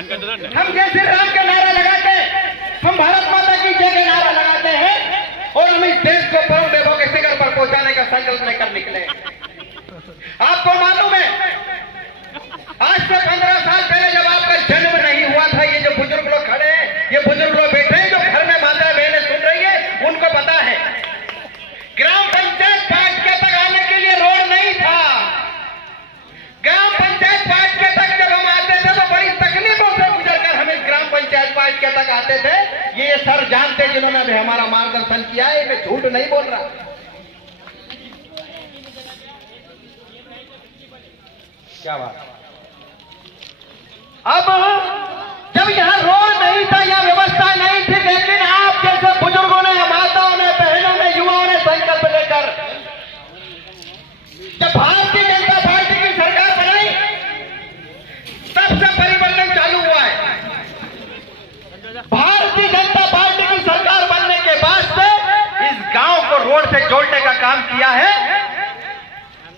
हम जय श्री राम का नारा लगाते, हम भारत माता की जय का नारा लगाते हैं और हम इस देश को करोड़ देवों के शिखर पर पहुंचाने का संकल्प लेकर निकले। आपको मालूम है, आज से 15 साल पहले जब आपका जन्म नहीं हुआ था, ये जो बुजुर्ग लोग खड़े हैं, ये बुजुर्ग लोग बैठे हैं, जो घर में माता बहनें सुन रही है, उनको पता है ग्राम पंचायत पार्ट के तक आने के लिए रोड नहीं था। ग्राम पंचायत पार्ट के तक जब हम आते थे तो बड़ी तकलीफों से गुजरकर हम इस ग्राम पंचायत पार्ट के तक आते थे। ये सर जानते जिन्होंने भी हमारा मार्गदर्शन किया है, मैं झूठ नहीं बोल रहा। क्या बात। अब जब यहाँ रोड नहीं था या व्यवस्था नहीं थी, लेकिन आप जैसे बुजुर्गों ने, माताओं ने, बहनों ने, युवाओं ने संकल्प लेकर जब भारतीय जनता पार्टी की सरकार बनाई, तब से परिवर्तन चालू हुआ है। भारतीय जनता पार्टी की सरकार बनने के बाद से इस गांव को रोड से जोड़ने का काम किया है।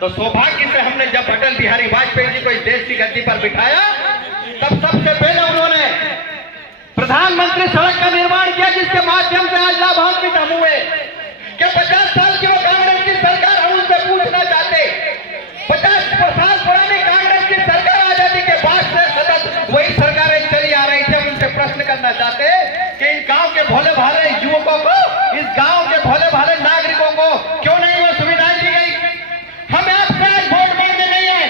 तो सौभाग्य से हमने जब अटल बिहारी वाजपेयी जी को इस देश की गद्दी पर बिठाया, तब सबसे पहले उन्होंने प्रधानमंत्री सड़क का निर्माण किया, जिसके माध्यम से आज लाभान्वित हम हुए। कि 50 साल की वो कांग्रेस की सरकार, हम उनसे पूछना चाहते, 50 साल पुरानी कांग्रेस की सरकार आजादी के बाद से सतत वही सरकारें चली आ रही थी। हम उनसे प्रश्न करना चाहते कि इन गांव के भोले भाले युवकों को, इस गांव के भोले भाले नागरिकों को क्यों नहीं वो सुविधाएं दी गई? हमें आपसे आज वोट मांगने नहीं है,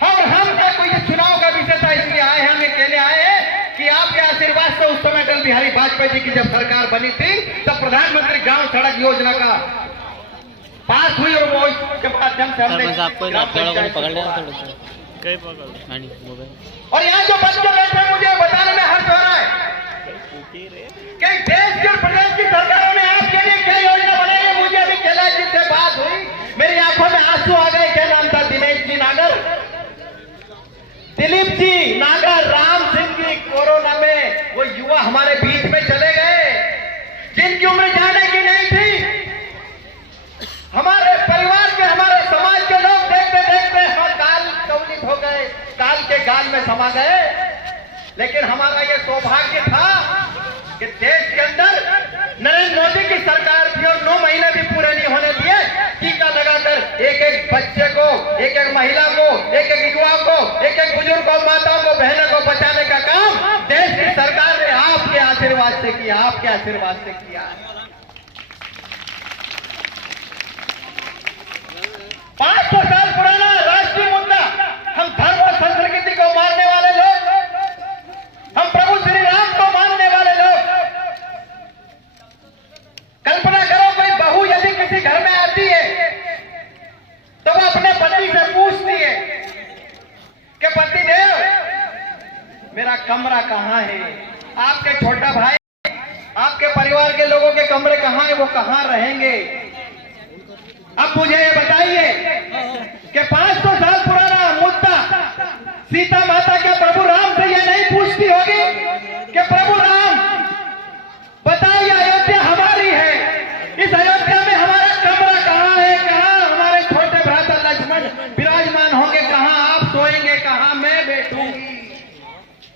हम क्या कोई चुनाव का विषय था इसलिए आए हैं, हम अकेले आए हैं कि आपके आशीर्वाद से उस समय अटल बिहारी वाजपेयी जी की जब सरकार बनी थी, तब प्रधानमंत्री ग्राम सड़क योजना का पास हुई और वो इसके माध्यम से हमने और यहाँ जो बच्चे बैठे हैं, मुझे बताने में हर्ष हो रहा है कि देश के प्रदेश की सरकारों ने आपके लिए क्या योजना बनाई है। मुझे अभी कैलाश जी से बात हुई, मेरी आंखों में आंसू आ गए। क्या नाम था? दिनेश जी नागर, दिलीप जी नागर, राम सिंह जी। कोरोना में वो युवा हमारे बीच में चले गए, जिनकी उम्र जाने की नहीं थी। हमारे परिवार के, हमारे समाज के लोग देखते देखते हम काल कवलित हो गए, काल के गाल में समा गए। लेकिन हमारा ये सौभाग्य था कि देश के अंदर नरेंद्र मोदी की सरकार थी और 9 महीने भी पूरे नहीं होने दिए, टीका लगाकर एक एक बच्चे को, एक एक महिला को, एक एक युवा को, एक एक बुजुर्ग को, माताओं को, बहनों को बचाने का काम देश की सरकार ने आपके आशीर्वाद से किया, आपके आशीर्वाद से किया। 500 साल पुराना राष्ट्रीय मुद्दा, हम धर्म और संस्कृति को मानने वाले लोग, हम प्रभु श्री राम को मानने वाले लोग। कल्पना करो, कोई बहू यदि किसी घर में आती है तो वो अपने पति से पूछती है कि पति देव, मेरा कमरा कहाँ है? आपके छोटा भाई, आपके परिवार के लोगों के कमरे कहाँ है? वो कहाँ रहेंगे? अब मुझे ये बताइए कि 500 साल पुराना मुद्दा सीता माता के प्रभु राम से ये नहीं पूछती होगी कि प्रभु राम बताइए, अयोध्या हमारी है, इस अयोध्या में हमारा कमरा कहाँ है? कहाँ हमारे छोटे भ्राता लक्ष्मण विराजमान होंगे? कहाँ आप सोएंगे? कहाँ मैं बैठूंगी?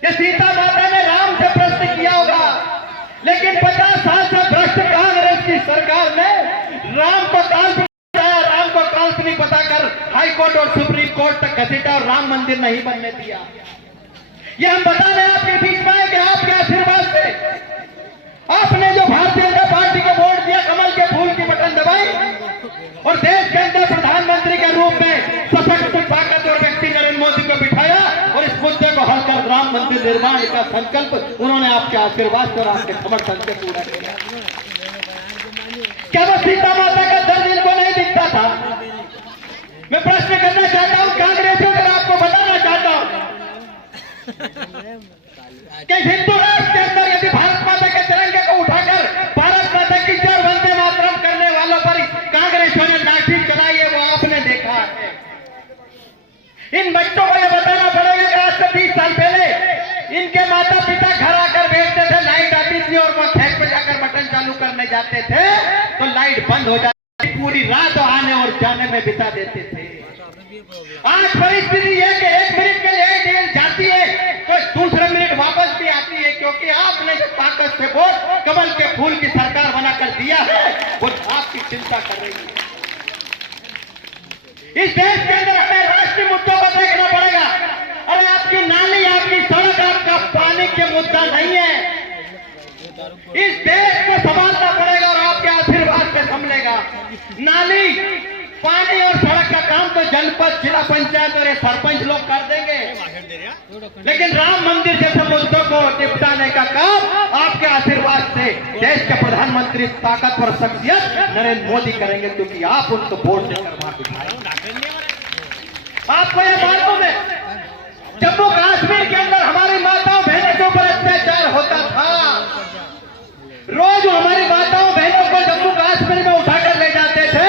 ये सीता माता ने राम से प्रश्न किया होगा। लेकिन 50 साल से भ्रष्ट कांग्रेस की सरकार ने राम को काल्पनिक बताकर हाई कोर्ट और सुप्रीम कोर्ट तक घसीटा और राम मंदिर नहीं बनने दिया। ये हम बताने आपके बीच में आए कि आपके आशीर्वाद से आपने जो भारतीय जनता पार्टी को वोट दिया, कमल के फूल की बटन दबाई और देश के अंदर प्रधानमंत्री के रूप में सशक्त ताकतवर व्यक्ति नरेंद्र मोदी को बिठाया और इस मुद्दे को हल कर राम मंदिर निर्माण का संकल्प उन्होंने आपके आशीर्वाद से और आपके समर्थन से पूरा किया। क्या वो सीता माता का दर्द इनको नहीं दिखता था? मैं प्रश्न करना चाहता हूं कांग्रेसियों को, आपको बताना चाहता हूं कि हिंदू राष्ट्र के अंदर यदि भारत माता के तिरंगे को उठाकर भारत माता की जय वंदे मातरम करने वालों पर कांग्रेसियों ने लाठी चलाई है, वो आपने देखा है। इन बच्चों को यह बताना पड़ेगा कि आज से 20 साल पहले इनके माता पिता घर आकर बैठते थे, लाइट आती थी और वो खेत पे जाकर बटन चालू करने जाते थे तो लाइट बंद हो जाती, पूरी रात आने और जाने में बिता देते थे। आज परिस्थिति है कि 1 मिनट के लिए जाती है तो दूसरे मिनट ताकत से वोट कमल के फूल की सरकार बनाकर दिया है, वो आपकी चिंता कर रही है। इस देश के अंदर हमें राष्ट्रीय मुद्दों को देखना पड़ेगा। अरे आपकी नाली, आपकी सड़क, आपका पानी के मुद्दा नहीं है। इस देश को संभालना पड़ेगा और आपके आशीर्वाद से संभलेगा। नाली, पानी और सड़क का काम तो जनपद, जिला पंचायत और ये सरपंच लोग कर देंगे, लेकिन राम मंदिर जैसे मुद्दों को निपटाने का काम आपके आशीर्वाद से देश के प्रधानमंत्री ताकतवर शख्सियत नरेंद्र मोदी करेंगे, क्योंकि आप उनको वोट देकर वहां बिठाएंगे। आपको यह मालूम है, जम्मू कश्मीर के अंदर हमारी माताओं बहनों के ऊपर अत्याचार होता था। रोज हमारी माताओं बहनों को जम्मू कश्मीर में उठाकर ले जाते थे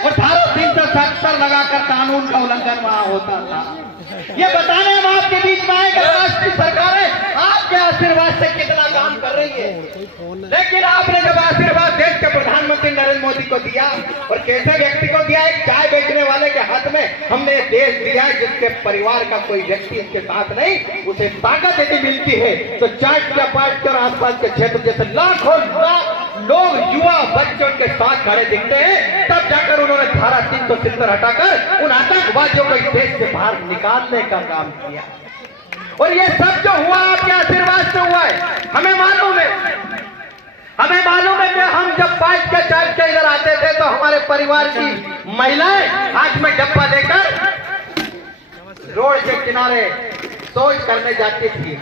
और धारा 377 लगाकर कानून का उल्लंघन वहां होता था। ये बताने हम आपके बीच में आए कि राष्ट्रीय सरकारें आपके आशीर्वाद से कितना काम कर रही है, लेकिन आपने जब आशीर्वाद देश के प्रधानमंत्री नरेंद्र मोदी को दिया और कैसे व्यक्ति को दिया, एक चाय बेचने वाले के हाथ में हमने देश दिया है, जिसके परिवार का कोई व्यक्ति इसके साथ नहीं, उसे ताकत यदि मिलती है तो चाट का पार्ट और आसपास के क्षेत्र जैसे लाखों लोग, युवा बच्चे उनके साथ खड़े दिखते हैं, तब जाकर उन्होंने धारा 370 हटाकर उन आतंकवादियों को इस देश से बाहर निकालने का काम किया। और ये सब जो हुआ आपके आशीर्वाद से हुआ है। हमें मालूम है कि हम जब 5 के 4 के इधर आते थे तो हमारे परिवार की महिलाएं हाथ में डब्बा लेकर रोड के किनारे शौच करने जाती थी।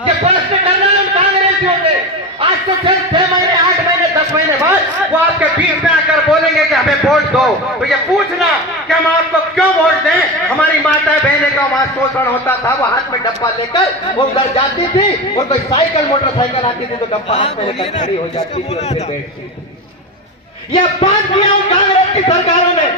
ये प्रश्न करना हम कांग्रेसियों से आज से 6 महीने, 8 महीने, 10 महीने बाद वो आपके बीच में आकर बोलेंगे कि हमें वोट दो, तो ये पूछना कि हम आपको क्यों वोट दें। हमारी माता बहनें का वहां शोषण होता था, वो हाथ में डब्बा लेकर वो उधर जाती थी और कोई साइकिल मोटरसाइकिल आती थी तो डब्बा हाथ में लेकर खड़ी हो जाती थी और फिर बैठती थी। ये अपमान किया उन कांग्रेस की सरकारों ने,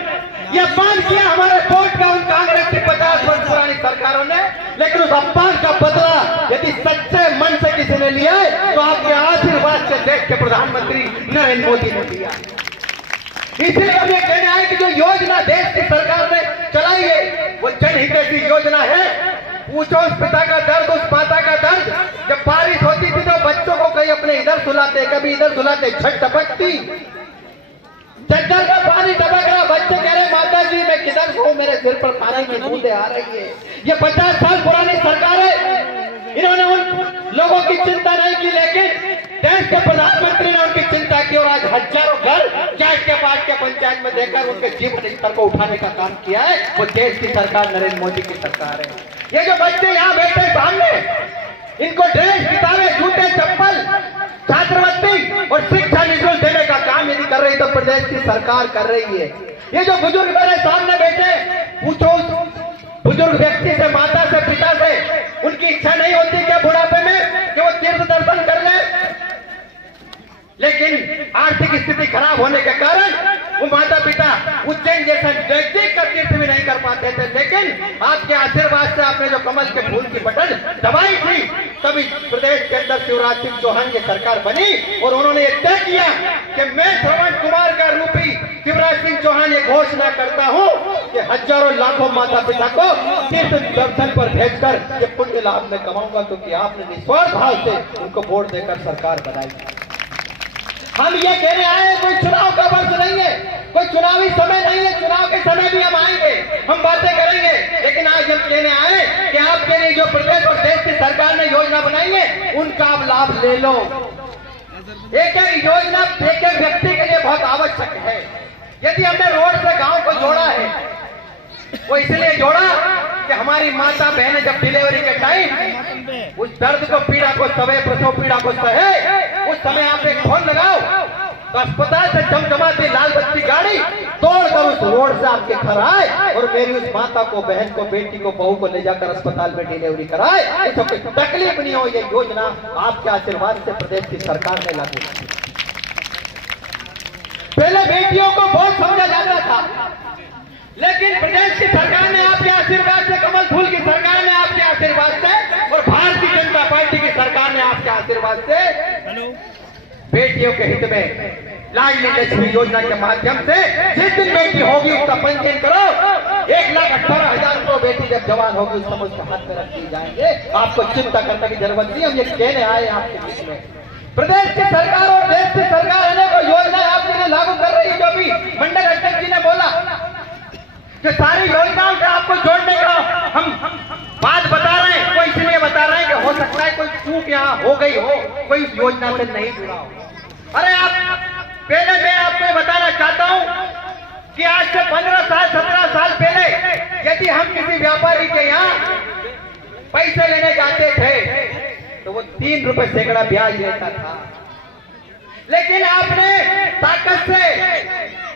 ये अपमान किया हमारे वोट का उन कांग्रेस की 50 वर्ष पुरानी सरकारों ने, लेकिन उस अपमान का बदला यदि सच्चे मन से किसी ने लिया है तो आपके आशीर्वाद से देश के प्रधानमंत्री नरेंद्र मोदी ने दिया। इसलिए हम ये कहने आए कि जो योजना देश की सरकार ने चलाई है वो जनहितैषी योजना है। पूछो उस पिता का दर्द, उस माता का दर्द, जब बारिश होती थी तो बच्चों को कहीं अपने इधर सुलाते, कभी इधर सुलाते, छत टपकती, चद्दर का पानी टपक रहा, बच्चे कह रहे माता जी मैं किधर हूँ, मेरे सिर पर पानी की बूंदें आ रही है। ये 50 साल पुरानी सरकार है, इन्होंने उन लोगों की चिंता नहीं की, लेकिन देश के प्रधानमंत्री ने उनकी चिंता की और आज हजारों घर चाट के पार्ट के पंचायत में देकर उनके जीवन स्तर को उठाने का काम किया है। वो देश की सरकार नरेंद्र मोदी की सरकार है। ये जो बच्चे यहाँ बैठे सामने, इनको ड्रेस, किताबें, जूते, चप्पल, छात्रवृत्ति और शिक्षा निःशुल्क देने का काम यदि कर रही तो प्रदेश की सरकार कर रही है। ये जो बुजुर्ग मेरे सामने बैठे, पूछो बुजुर्ग व्यक्ति से, माता से, पिता से, उनकी इच्छा नहीं होती क्या बुढ़ापे में कि वो तीर्थ दर्शन कर ले, लेकिन आर्थिक स्थिति खराब होने के कारण वो माता पिता उज्जैन जैसा नजदीक का तीर्थ भी नहीं कर पाते थे। लेकिन आपके आशीर्वाद से आपने जो कमल के फूल की बटन दबाई थी, तभी प्रदेश के अंदर शिवराज सिंह चौहान की सरकार बनी और उन्होंने ये तय किया कि मैं श्रवण कुमार का रूपी शिवराज सिंह चौहान ये घोषणा करता हूं कि हजारों लाखों माता पिता को तीर्थ दर्शन पर भेजकर ये पुण्य लाभ में कमाऊंगा, क्योंकि आपने निस्वार्थ भाव से उनको वोट देकर सरकार बनाई। हम ये कहने आए हैं, कोई चुनाव का वर्ष नहीं है, कोई चुनावी समय नहीं है, चुनाव के समय भी हम आएंगे, हम बातें करेंगे, लेकिन आज हम कहने आए कि आपके लिए जो प्रदेश और देश की सरकार ने योजना बनाई है उनका आप लाभ ले लो। एक एक योजना एक एक व्यक्ति के लिए बहुत आवश्यक है। यदि हमने रोड से गांव को जोड़ा है, वो इसलिए जोड़ा कि हमारी माता बहनें जब डिलीवरी के टाइम उस दर्द को, पीड़ा को सहे, प्रसव पीड़ा को सहे, उस समय आप एक फोन लगाओ तो अस्पताल से चमचमाती लाल बत्ती गाड़ी तोड़कर उस रोड से आपके घर आए और मेरी उस माता को, बहन को, बेटी को, बहू को ले जाकर अस्पताल में डिलीवरी कराए। तो कोई तकलीफ नहीं हो। ये योजना आपके आशीर्वाद से प्रदेश की सरकार ने लागू की। पहले बेटियों को बहुत समझा जाता था, लेकिन प्रदेश की सरकार ने आपके आशीर्वाद से, कमल फूल की सरकार ने आपके आशीर्वाद से और भारतीय जनता पार्टी की सरकार ने आपके आशीर्वाद से बेटियों के हित में लाडली लक्ष्मी योजना के माध्यम से जिस दिन बेटी होगी उसका पंजीयन करो, 1,18,000 को बेटी जब जवान होगी उस समय उसके हाथ में रख दिए जाएंगे। आपको चिंता करने की जरूरत नहीं। हम ये कहने आए आपके बीच में प्रदेश की सरकार और देश की सरकार अनेक योजनाएं आपके लिए लागू कर रही है। जो भी मंडल अध्यक्ष जी ने बोला कि सारी योजनाओं से आपको जोड़ने का हम बात बता रहे हैं, वो इसलिए बता रहे हैं कि हो सकता है कोई चूक यहाँ हो गई हो, कोई इस योजना से नहीं जुड़ा हो। अरे आप पहले मैं आपको बताना चाहता हूँ कि आज से 15 साल 17 साल पहले यदि हम किसी व्यापारी के यहाँ पैसे लेने जाते थे तो वो 3 रुपए सैकड़ा ब्याज लेता था। लेकिन आपने ताकत से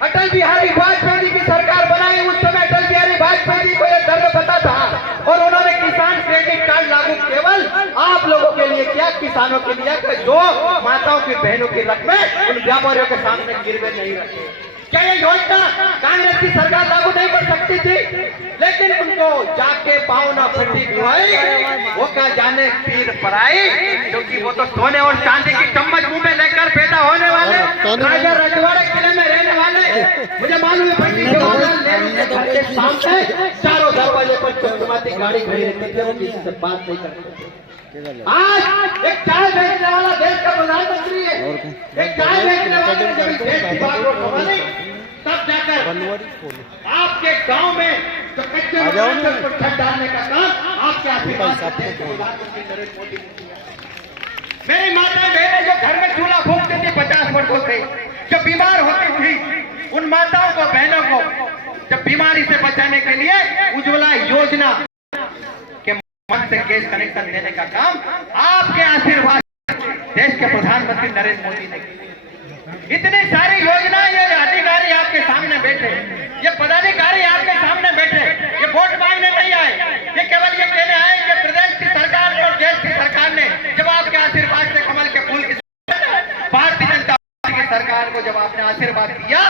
अटल बिहारी वाजपेयी जी की सरकार बनाई। उस समय अटल बिहारी वाजपेयी जी को यह दर्द पता था और उन्होंने किसान क्रेडिट कार्ड लागू केवल आप लोगों के लिए किया, किसानों के लिए, कि जो माताओं की बहनों की रकमें उन व्यापारियों के सामने गिरवे नहीं रखे। क्या ये योजना कांग्रेस की सरकार लागू नहीं कर सकती थी? लेकिन उनको जाके पाँव ना फटी दुआई, वो क्या जाने पीर पराई, क्योंकि वो तो सोने और चांदी की चम्मच मुंह में लेकर पैदा होने वाले राजा रजवाड़े किले में रहने वाले। मुझे मालूम है पंडित जवाहरलाल नेहरू के घर के सामने चारों दरवाजे पर चमचमाती गाड़ी खड़ी रहती थी, वो किसी से बात नहीं करते थे। आज एक चाय बेचने वाला देश का प्रधानमंत्री है, एक चाय बेचने वाले ने जब देश की बात को संभाली तब जाकर आपके गांव में जो कच्चे मकान को छत डालने का काम आपके आशीर्वाद से प्रधानमंत्री नरेंद्र मोदी ने किया। मेरी माता बहनें जो घर में चूल्हा फूंकती थी 50 वर्षों से, जो बीमार होती थी, उन माताओं को बहनों को जब बीमारी से बचाने के लिए उज्ज्वला योजना मन से गैस कनेक्शन देने का काम आपके आशीर्वाद देश के प्रधानमंत्री नरेंद्र मोदी ने की। इतनी सारी योजनाएं ये अधिकारी आपके सामने बैठे, ये पदाधिकारी आपके सामने बैठे, ये वोट मांगने नहीं आए, ये केवल ये कहने आए कि प्रदेश की सरकार और देश की सरकार ने जब आपके आशीर्वाद से कमल के फूल की भारतीय जनता पार्टी की सरकार को जब आपने आशीर्वाद दिया